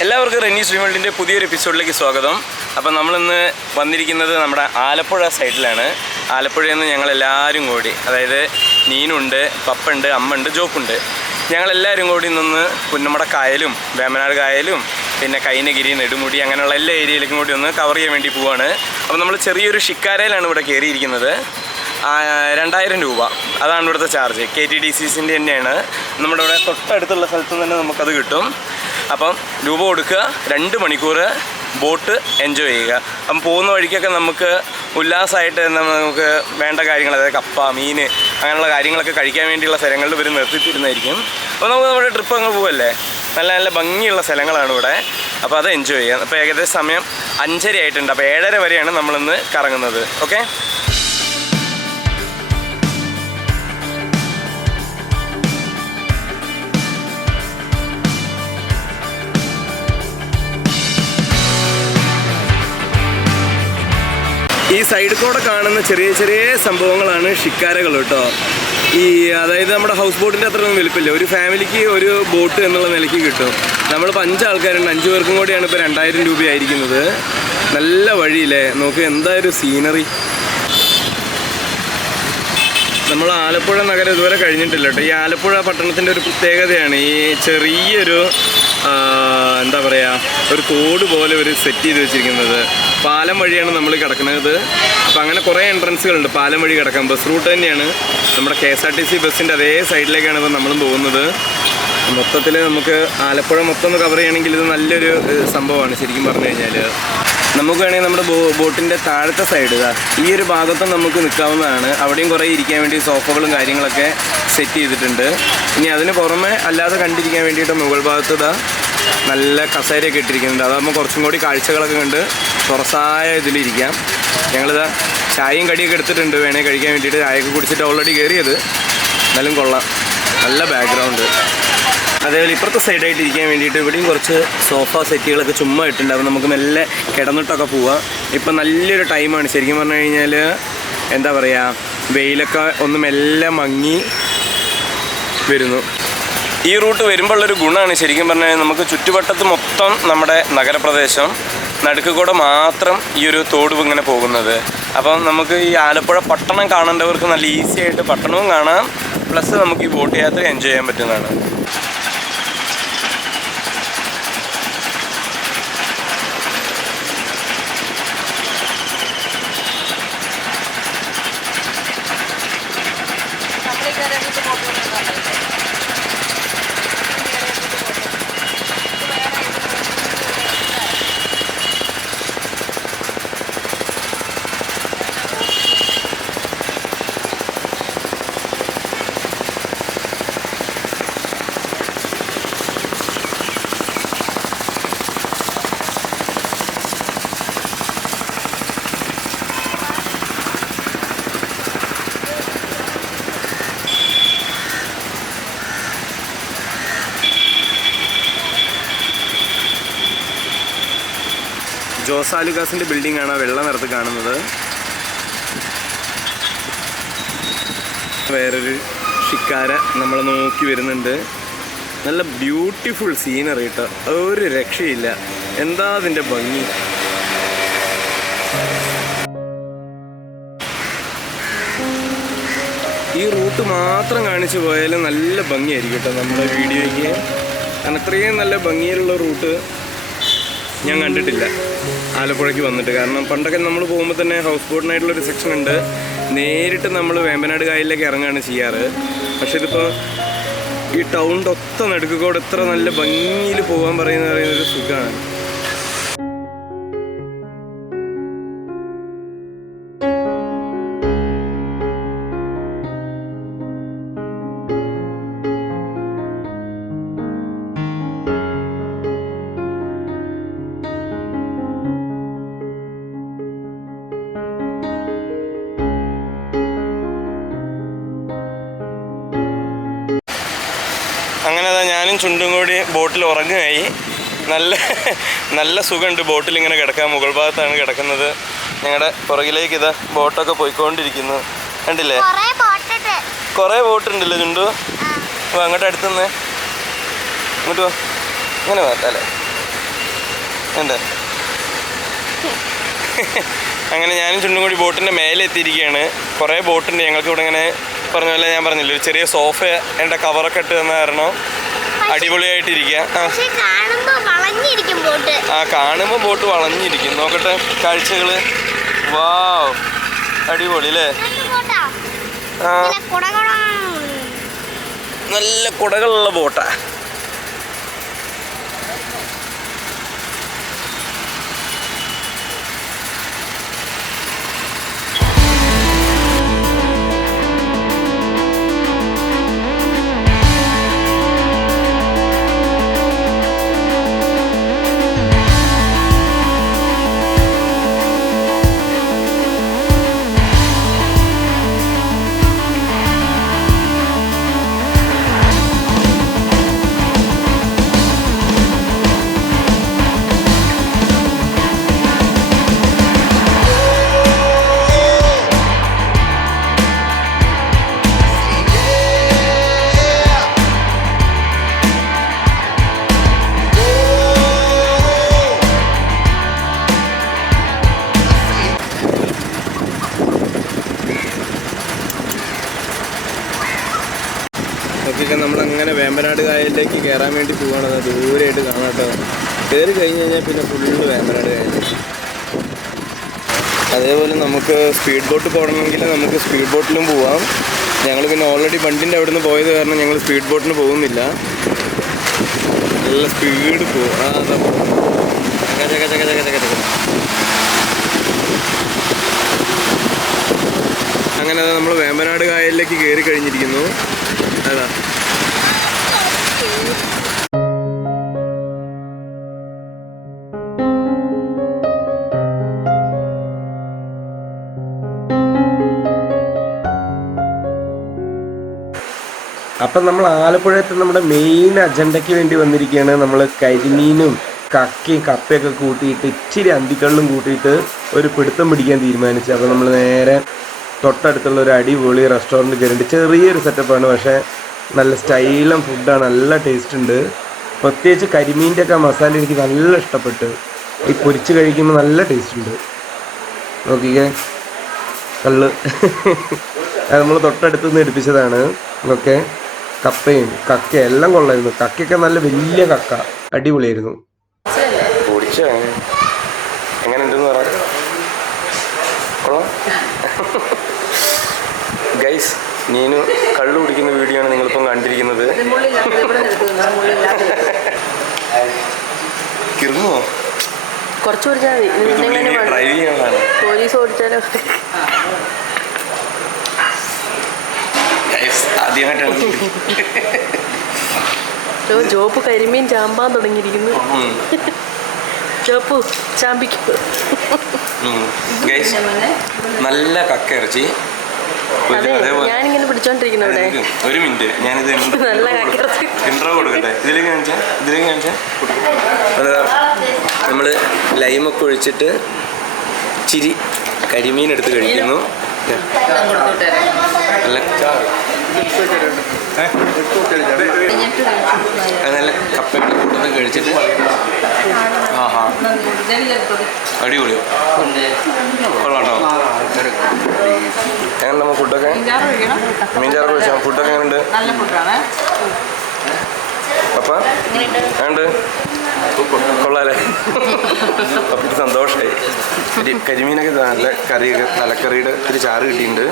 എല്ലാവർക്കും റെനി ശ്രീമൾഡിന്റെ പുതിയൊരു എപ്പിസോഡിലേക്ക് സ്വാഗതം. അപ്പം നമ്മളിന്ന് വന്നിരിക്കുന്നത് നമ്മുടെ ആലപ്പുഴ സൈഡിലാണ്. ആലപ്പുഴയിൽ നിന്ന് ഞങ്ങളെല്ലാവരും കൂടി അതായത് നീനുണ്ട് പപ്പുണ്ട് അമ്മുണ്ട് ജോക്കുണ്ട്. ഞങ്ങളെല്ലാവരും കൂടി നിന്ന് പുന്നമട കായലും വേമനാട് കായലും പിന്നെ കൈനഗിരി നെടുമുടി അങ്ങനെയുള്ള എല്ലാ ഏരിയയിലേക്കും കൂടി ഒന്ന് കവർ ചെയ്യാൻ വേണ്ടി പോവാണ്. അപ്പോൾ നമ്മൾ ചെറിയൊരു ഷിക്കാരയിലാണ് ഇവിടെ കയറിയിരിക്കുന്നത്. രണ്ടായിരം രൂപ. അതാണ് ഇവിടുത്തെ charge K T D C സിന്റെ തന്നെയാണ്. നമ്മുടെ ഇവിടെ തൊട്ടടുത്തുള്ള സ്ഥലത്ത് തന്നെ നമുക്കത് കിട്ടും. അപ്പം രൂപ കൊടുക്കുക രണ്ട് മണിക്കൂർ ബോട്ട് എൻജോയ് ചെയ്യുക. അപ്പം പോകുന്ന വഴിക്കൊക്കെ നമുക്ക് ഉല്ലാസമായിട്ട് നമുക്ക് വേണ്ട കാര്യങ്ങൾ അതായത് കപ്പ മീൻ അങ്ങനെയുള്ള കാര്യങ്ങളൊക്കെ കഴിക്കാൻ വേണ്ടിയുള്ള സ്ഥലങ്ങളിൽ ഇവർ നിർത്തിത്തിരുന്നായിരിക്കും അപ്പോൾ നമുക്ക് നമ്മുടെ ട്രിപ്പ് അങ്ങ് പോവല്ലേ? നല്ല നല്ല ഭംഗിയുള്ള സ്ഥലങ്ങളാണ് ഇവിടെ. അപ്പോൾ അത് എൻജോയ് ചെയ്യാം. അപ്പോൾ ഏകദേശം സമയം അഞ്ചര ആയിട്ടുണ്ട് അപ്പോൾ ഏഴര വരെയാണ് നമ്മളിന്ന് കറങ്ങുന്നത്. ഓക്കെ? ഈ സൈഡിൽ കൂടെ കാണുന്ന ചെറിയ ചെറിയ സംഭവങ്ങളാണ് ഷിക്കാരകൾ കേട്ടോ. ഈ അതായത് നമ്മുടെ ഹൗസ് ബോട്ടിന്റെ അത്ര ഒന്നും വലുപ്പില്ല ഒരു ഫാമിലിക്ക് ഒരു ബോട്ട് എന്നുള്ള നിലയ്ക്ക് കിട്ടും. നമ്മളിപ്പോൾ അഞ്ച് ആൾക്കാരുണ്ട്. അഞ്ച് പേർക്കും കൂടിയാണ് ഇപ്പോൾ രണ്ടായിരം രൂപയായിരിക്കുന്നത്. നല്ല വഴിയില്ലേ? നോക്ക് എന്താ ഒരു സീനറി നമ്മൾ ആലപ്പുഴ നഗരം ഇതുവരെ കഴിഞ്ഞിട്ടില്ല കേട്ടോ. ഈ ആലപ്പുഴ പട്ടണത്തിന്റെ ഒരു പ്രത്യേകതയാണ് ഈ ചെറിയൊരു എന്താ പറയുക ഒരു തോട് പോലെ ഒരു സെറ്റ് ചെയ്ത് വെച്ചിരിക്കുന്നത്. പാലം വഴിയാണ് നമ്മൾ കിടക്കുന്നത്. അപ്പോൾ അങ്ങനെ കുറേ എൻട്രൻസുകളുണ്ട് പാലം വഴി കിടക്കാൻ. ബസ് റൂട്ട് തന്നെയാണ്. നമ്മുടെ K S R T C ബസ്സിന്റെ അതേ സൈഡിലേക്കാണ് ഇപ്പോൾ നമ്മളും പോകുന്നത്. മൊത്തത്തിൽ നമുക്ക് ആലപ്പുഴ മൊത്തം ഒന്ന് കവർ ചെയ്യണമെങ്കിൽ ഇത് നല്ലൊരു സംഭവമാണ് ശരിക്കും പറഞ്ഞു കഴിഞ്ഞാൽ നമുക്ക് വേണമെങ്കിൽ നമ്മുടെ ബോ ബോട്ടിന്റെ താഴത്തെ സൈഡ് ഈ ഒരു ഭാഗത്തും നമുക്ക് നിൽക്കാവുന്നതാണ് അവിടെയും കുറേ ഇരിക്കാൻ വേണ്ടി സോഫകളും കാര്യങ്ങളൊക്കെ സെറ്റ് ചെയ്തിട്ടുണ്ട്. ഇനി അതിന് പുറമെ അല്ലാതെ കണ്ടിരിക്കാൻ വേണ്ടിയിട്ട് മുകൾ ഭാഗത്ത് ഇതാ നല്ല കസേരയൊക്കെ ഇട്ടിരിക്കുന്നുണ്ട്. അതാകുമ്പോൾ കുറച്ചും കൂടി കാഴ്ചകളൊക്കെ കണ്ട് തുറസായ ഇതിലിരിക്കാം. ഞങ്ങളിതാ ചായയും കടിയൊക്കെ എടുത്തിട്ടുണ്ട്. വേണേൽ കഴിക്കാൻ വേണ്ടിയിട്ട് ചായയൊക്കെ കുടിച്ചിട്ട് ഓൾറെഡി കയറിയത് എന്നാലും കൊള്ളാം. നല്ല ബാക്ക്ഗ്രൗണ്ട് അതേപോലെ ഇപ്പുറത്തെ സൈഡായിട്ട് ഇരിക്കാൻ വേണ്ടിയിട്ട് ഇവിടെയും കുറച്ച് സോഫ സെറ്റുകളൊക്കെ ചുമ്മാ ഇട്ടുണ്ട് അപ്പോൾ നമുക്ക് മെല്ലെ കിടന്നിട്ടൊക്കെ പോവാം. ഇപ്പം നല്ലൊരു ടൈമാണ് ശരിക്കും പറഞ്ഞു കഴിഞ്ഞാൽ എന്താ പറയുക വെയിലൊക്കെ ഒന്ന് മെല്ലെ മങ്ങി വരുന്നു. ഈ റൂട്ട് വരുമ്പോൾ ഉള്ളൊരു ഗുണമാണ്. ശരിക്കും പറഞ്ഞാൽ നമുക്ക് ചുറ്റുവട്ടത്ത് മൊത്തം നമ്മുടെ നഗരപ്രദേശം നടുക്ക് കൂടെ മാത്രം ഈ ഒരു തോട് ഇങ്ങനെ പോകുന്നത്. അപ്പം നമുക്ക് ഈ ആലപ്പുഴ പട്ടണം കാണേണ്ടവർക്ക് നല്ല ഈസി ആയിട്ട് പട്ടണവും കാണാം. പ്ലസ് നമുക്ക് ഈ ബോട്ട് യാത്ര എൻജോയ് ചെയ്യാൻ പറ്റുന്നതാണ്. ജോസാലുകാസിന്റെ ബിൽഡിംഗ് ആണ് വെള്ള നിറത്ത് കാണുന്നത്. വേറൊരു ഷിക്കാര നമ്മൾ നോക്കി വരുന്നുണ്ട്. നല്ല ബ്യൂട്ടിഫുൾ സീനറി കേട്ടോ ഒരു രക്ഷയില്ല. എന്താ അതിന്റെ ഭംഗി? ഈ റൂട്ട് മാത്രം കാണിച്ചു പോയാൽ നല്ല ഭംഗിയായിരിക്കും കേട്ടോ നമ്മുടെ വീഡിയോയ്ക്ക്. കാരണം അത്രയും നല്ല ഭംഗിയിലുള്ള റൂട്ട് ഞാൻ കണ്ടിട്ടില്ല. ആലപ്പുഴയ്ക്ക് വന്നിട്ട്. കാരണം പണ്ടൊക്കെ നമ്മൾ പോകുമ്പോൾ തന്നെ ഹൗസ് ബോട്ടിനായിട്ടുള്ളൊരു സെക്ഷൻ ഉണ്ട്. നേരിട്ട് നമ്മൾ വേമ്പനാട് കായലിലേക്ക് ഇറങ്ങുകയാണ് ചെയ്യാറ്. പക്ഷെ ഇതിപ്പോൾ ഈ ടൗണിന്റെ ഒത്ത നടുക്കുകൂടെ എത്ര നല്ല ഭംഗിയിൽ പോകാൻ പറയുന്ന പറയുന്നൊരു സുഖമാണ് ഞാനും ചുണ്ടും കൂടി ബോട്ടിൽ ഉറങ്ങുകയായി. നല്ല നല്ല സുഖമുണ്ട് ബോട്ടിൽ ഇങ്ങനെ കിടക്കാൻ മുകൾ ഭാഗത്താണ് കിടക്കുന്നത്. ഞങ്ങളുടെ പുറകിലേക്ക് ഇതാ ബോട്ടൊക്കെ പോയിക്കൊണ്ടിരിക്കുന്നു. കണ്ടില്ലേ? കൊറേ ബോട്ടുണ്ടല്ലോ ചുണ്ടു? അപ്പോൾ അങ്ങോട്ട് അടുത്തുനിന്ന് ഇങ്ങോട്ട് വാ. ഇങ്ങനെ വാർത്താലേ എന്താ അങ്ങനെ ഞാനും ചുണ്ടും കൂടി ബോട്ടിന്റെ മേലെ എത്തിയിരിക്കുകയാണ്. കുറേ ബോട്ടുണ്ട് ഞങ്ങൾക്ക് ഇവിടെ ഇങ്ങനെ പറഞ്ഞ പോലെ ഞാൻ പറഞ്ഞില്ല ഒരു ചെറിയ സോഫ എന്റെ കവറൊക്കെ ഇട്ട് തന്ന കാരണം. അടിപൊളിയായിട്ടിരിക്കുക ആ. കാണുമ്പോൾ ബോട്ട്. വളഞ്ഞിരിക്കും. നോക്കട്ടെ കാഴ്ചകൾ വാവ് അടിപൊളി അല്ലേ? നല്ല കുടകളുള്ള ബോട്ടാ. കയറാൻ വേണ്ടി അത് ദൂരെയായിട്ട് കാണാട്ടോ കയറി കഴിഞ്ഞ് കഴിഞ്ഞാൽ പിന്നെ ഫുള്ള് വേമ്പനാട് കഴിഞ്ഞു അതേപോലെ നമുക്ക് സ്പീഡ് ബോട്ട് പോകണമെങ്കിൽ നമുക്ക് സ്പീഡ് ബോട്ടിലും പോവാം. ഞങ്ങൾ പിന്നെ ഓൾറെഡി വണ്ടിന്റെ അവിടെ നിന്ന് പോയത് കാരണം ഞങ്ങൾ സ്പീഡ് ബോട്ടിന് പോകുന്നില്ല. നല്ല സ്പീഡ് പോകും. അങ്ങനെ നമ്മൾ വേമ്പനാട് കായലിലേക്ക് കയറി കഴിഞ്ഞിരിക്കുന്നു. അതാ. അപ്പം നമ്മൾ ആലപ്പുഴത്തെ നമ്മുടെ മെയിൻ അജണ്ടയ്ക്ക് വേണ്ടി വന്നിരിക്കുകയാണ്. നമ്മൾ കരിമീനും കക്കയും കപ്പയൊക്കെ കൂട്ടിയിട്ട് ഇച്ചിരി അന്തിക്കള്ളും കൂട്ടിയിട്ട് ഒരു പിടുത്തം പിടിക്കാൻ തീരുമാനിച്ചു. അപ്പോൾ നമ്മൾ നേരെ തൊട്ടടുത്തുള്ള ഒരു അടിപൊളി റെസ്റ്റോറന്റ് കയറിയിട്ട് ചെറിയൊരു സെറ്റപ്പാണ് പക്ഷേ നല്ല സ്റ്റൈലും ഫുഡാണ് നല്ല ടേസ്റ്റ് ഉണ്ട്. പ്രത്യേകിച്ച് കരിമീന്റെ ഒക്കെ മസാല എനിക്ക് നല്ല ഇഷ്ടപ്പെട്ടു. ഈ പൊരിച്ച് കഴിക്കുമ്പോൾ നല്ല ടേസ്റ്റ് ഉണ്ട്. നോക്കിക്കേ. കള്ള്. നമ്മൾ തൊട്ടടുത്ത് നിന്ന് എടുപ്പിച്ചതാണ്. ഓക്കെ. കപ്പയും കക്ക എല്ലാം കൊള്ളായിരുന്നു. കക്കയൊക്കെ നല്ല വലിയ കക്ക. അടിപൊളിയായിരുന്നു. എങ്ങനെ ഉണ്ടെന്ന് പറ. ഗൈസ് നീനു കള്ളു കുടിക്കുന്ന വീഡിയോ ആണ് നിങ്ങളിപ്പം കണ്ടിരിക്കുന്നത്. കിറുന്നോ കുറച്ച് മതി. പോലീസ് ഓടിച്ചാലോ ആദ്യമായിട്ടാണ് ജോപ്പ് കരിമീൻ ചാമ്പാൻ തുടങ്ങിയിരിക്കുന്നു. ജോപ്പു ചാമ്പിക്കും നല്ല കക്ക ഇറച്ചി ഞാനിങ്ങനെ പിടിച്ചോണ്ടിരിക്കുന്നു ഇവിടെ നിക്ക് ഒരു മിനിറ്റ്. ഞാനിത് നല്ല കക്കിറച്ചി. ഇൻട്രോ കൊടുക്കട്ടെ. ഇതിലേക്ക് കാണിച്ചാ? ഇതിലേക്ക് കാണിച്ചാ? അതാ നമ്മൾ ലൈമൊക്കെ ഒഴിച്ചിട്ട് ചിരി കരിമീൻ എടുത്ത് കഴിക്കുന്നു. നല്ല നല്ല കപ്പയുടെ കൂട്ടത്തിൽ കഴിച്ചിട്ട്? ആഹാ. അടിപൊളി. കൊള്ളാട്ടോ. എങ്ങനെ നമ്മൾ ഫുഡൊക്കെ? മീൻചാറ് കഴിച്ചാൽ ഫുഡൊക്കെ എങ്ങനെയുണ്ട്? അപ്പ? ഉണ്ട് കൊള്ളാലേ. അപ്പം സന്തോഷമായി ഇത്തിരി കരിമീനൊക്കെ നല്ല കറിയൊക്കെ തലക്കറിയുടെ ഒരു ചാറ് കിട്ടിയിട്ടുണ്ട്.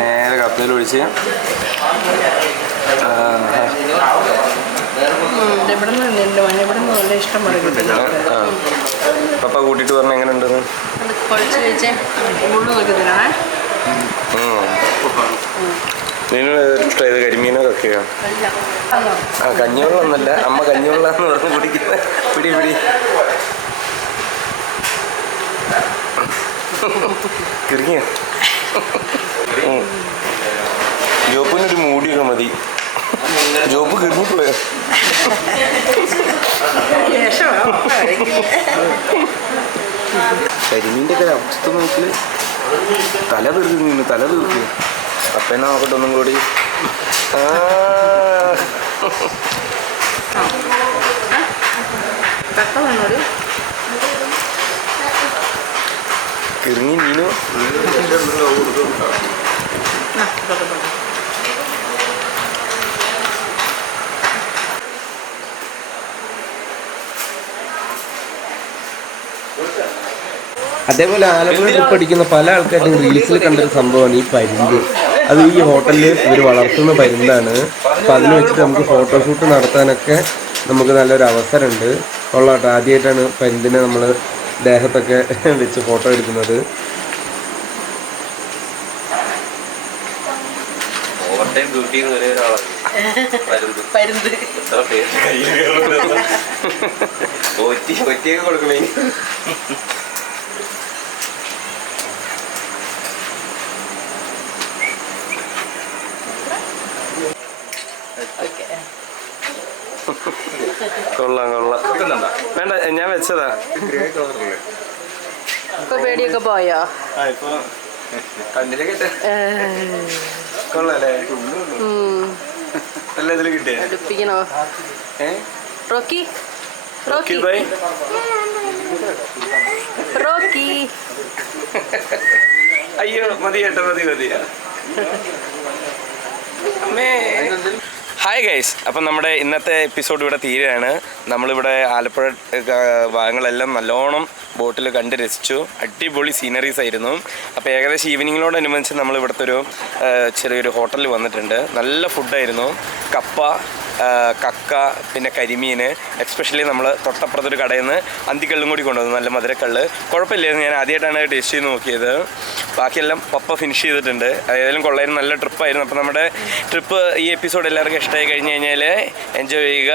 നേരെ കപ്പയിൽ ഒഴിച്ച്. പപ്പ കൂട്ടിട്ട് പറഞ്ഞ എങ്ങനെ ഉണ്ടെന്ന് കുഴച്ച് കഴിച്ച് ഉള്ളു നോക്കി തരണേ ഇഷ്ടമായത് കരിമീനോ കക്കയോ ആ കഞ്ഞിവെള്ളം ഒന്നല്ല. അമ്മ കഞ്ഞിവെള്ളം പറഞ്ഞ് കുടിക്കുന്ന. പിടി പിടി. കിറങ്ങിയ ജോപ്പിനൊരു മൂടിയൊക്കെ മതി. ജോപ്പ് കിറങ്ങിപ്പോയോ കരിമീന്റെ ഒക്കെ അവസ്ഥ നോക്കി തല തീർക്കുന്നു തല തീർക്കുക അപ്പനെ നോക്കട്ടെ ഒന്നും കൂടി. കിറങ്ങി മീനു. അതേപോലെ ആലപ്പുഴ ട്രിപ്പ് അടിക്കുന്ന പല ആൾക്കാരും റീൽസിൽ കണ്ടൊരു സംഭവമാണ് ഈ പരുന്ത്. അത് ഈ ഹോട്ടലിൽ ഇവർ വളർത്തുന്ന പരുന്താണ്. അപ്പം അതിന് വെച്ചിട്ട് നമുക്ക് ഫോട്ടോഷൂട്ട് നടത്താനൊക്കെ നമുക്ക് നല്ലൊരു അവസരമുണ്ട്. കൊള്ളാട്ടോ ആദ്യമായിട്ടാണ് പരുന്തിനെ നമ്മൾ ദേഹത്തൊക്കെ വെച്ച് ഫോട്ടോ എടുക്കുന്നത്. കൊടുക്കണേ. കൊള്ളാം കൊള്ളാം വേണ്ട ഞാൻ വെച്ചതാ. ഇപ്പൊ പേടിയൊക്കെ പോയോ? കണ്ണിലൊക്കെ ഏ, കൊള്ളാല്ലേ ഉം. നല്ല ഇതിൽ കിട്ടിയ? അടുപ്പിക്കണോ? റോക്കി? Rocky bye Rocky? അയ്യോ മതി കേട്ടോ മതി മതിയാ അമ്മേ. ഹായ് ഗൈസ് അപ്പം നമ്മുടെ ഇന്നത്തെ എപ്പിസോഡ് ഇവിടെ തീരുകയാണ് നമ്മളിവിടെ ആലപ്പുഴ ഭാഗങ്ങളെല്ലാം നല്ലോണം ബോട്ടിൽ കണ്ട് രസിച്ചു. അടിപൊളി സീനറീസ് ആയിരുന്നു. അപ്പോൾ ഏകദേശം ഈവനിങ്ങിനോടനുബന്ധിച്ച് നമ്മൾ ഇവിടുത്തെ ഒരു ചെറിയൊരു ഹോട്ടലിൽ വന്നിട്ടുണ്ട്. നല്ല ഫുഡായിരുന്നു കപ്പ കക്ക പിന്നെ കരിമീൻ എക്സ്പെഷ്യലി നമ്മൾ തൊട്ടപ്പുറത്തൊരു കടയിൽ നിന്ന് അന്തിക്കള്ളും കൂടി കൊണ്ടുവന്നു നല്ല മധുരക്കള്ള്. കുഴപ്പമില്ലായിരുന്നു ഞാൻ ആദ്യമായിട്ടാണ് ടേസ്റ്റ് ചെയ്ത് നോക്കിയത്. ബാക്കിയെല്ലാം പപ്പ ഫിനിഷ് ചെയ്തിട്ടുണ്ട്. ഏതായാലും കൊള്ളായിരുന്നു നല്ല ട്രിപ്പായിരുന്നു അപ്പോൾ നമ്മുടെ ട്രിപ്പ് ഈ എപ്പിസോഡ് എല്ലാവർക്കും ഇഷ്ടമായി കഴിഞ്ഞ് കഴിഞ്ഞാൽ എൻജോയ് ചെയ്യുക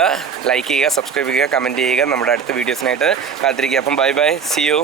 ലൈക്ക് ചെയ്യുക സബ്സ്ക്രൈബ് ചെയ്യുക കമന്റ് ചെയ്യുക. നമ്മുടെ അടുത്ത വീഡിയോസിനായിട്ട് കാത്തിരിക്കുക. അപ്പം ബൈ ബൈ സി യു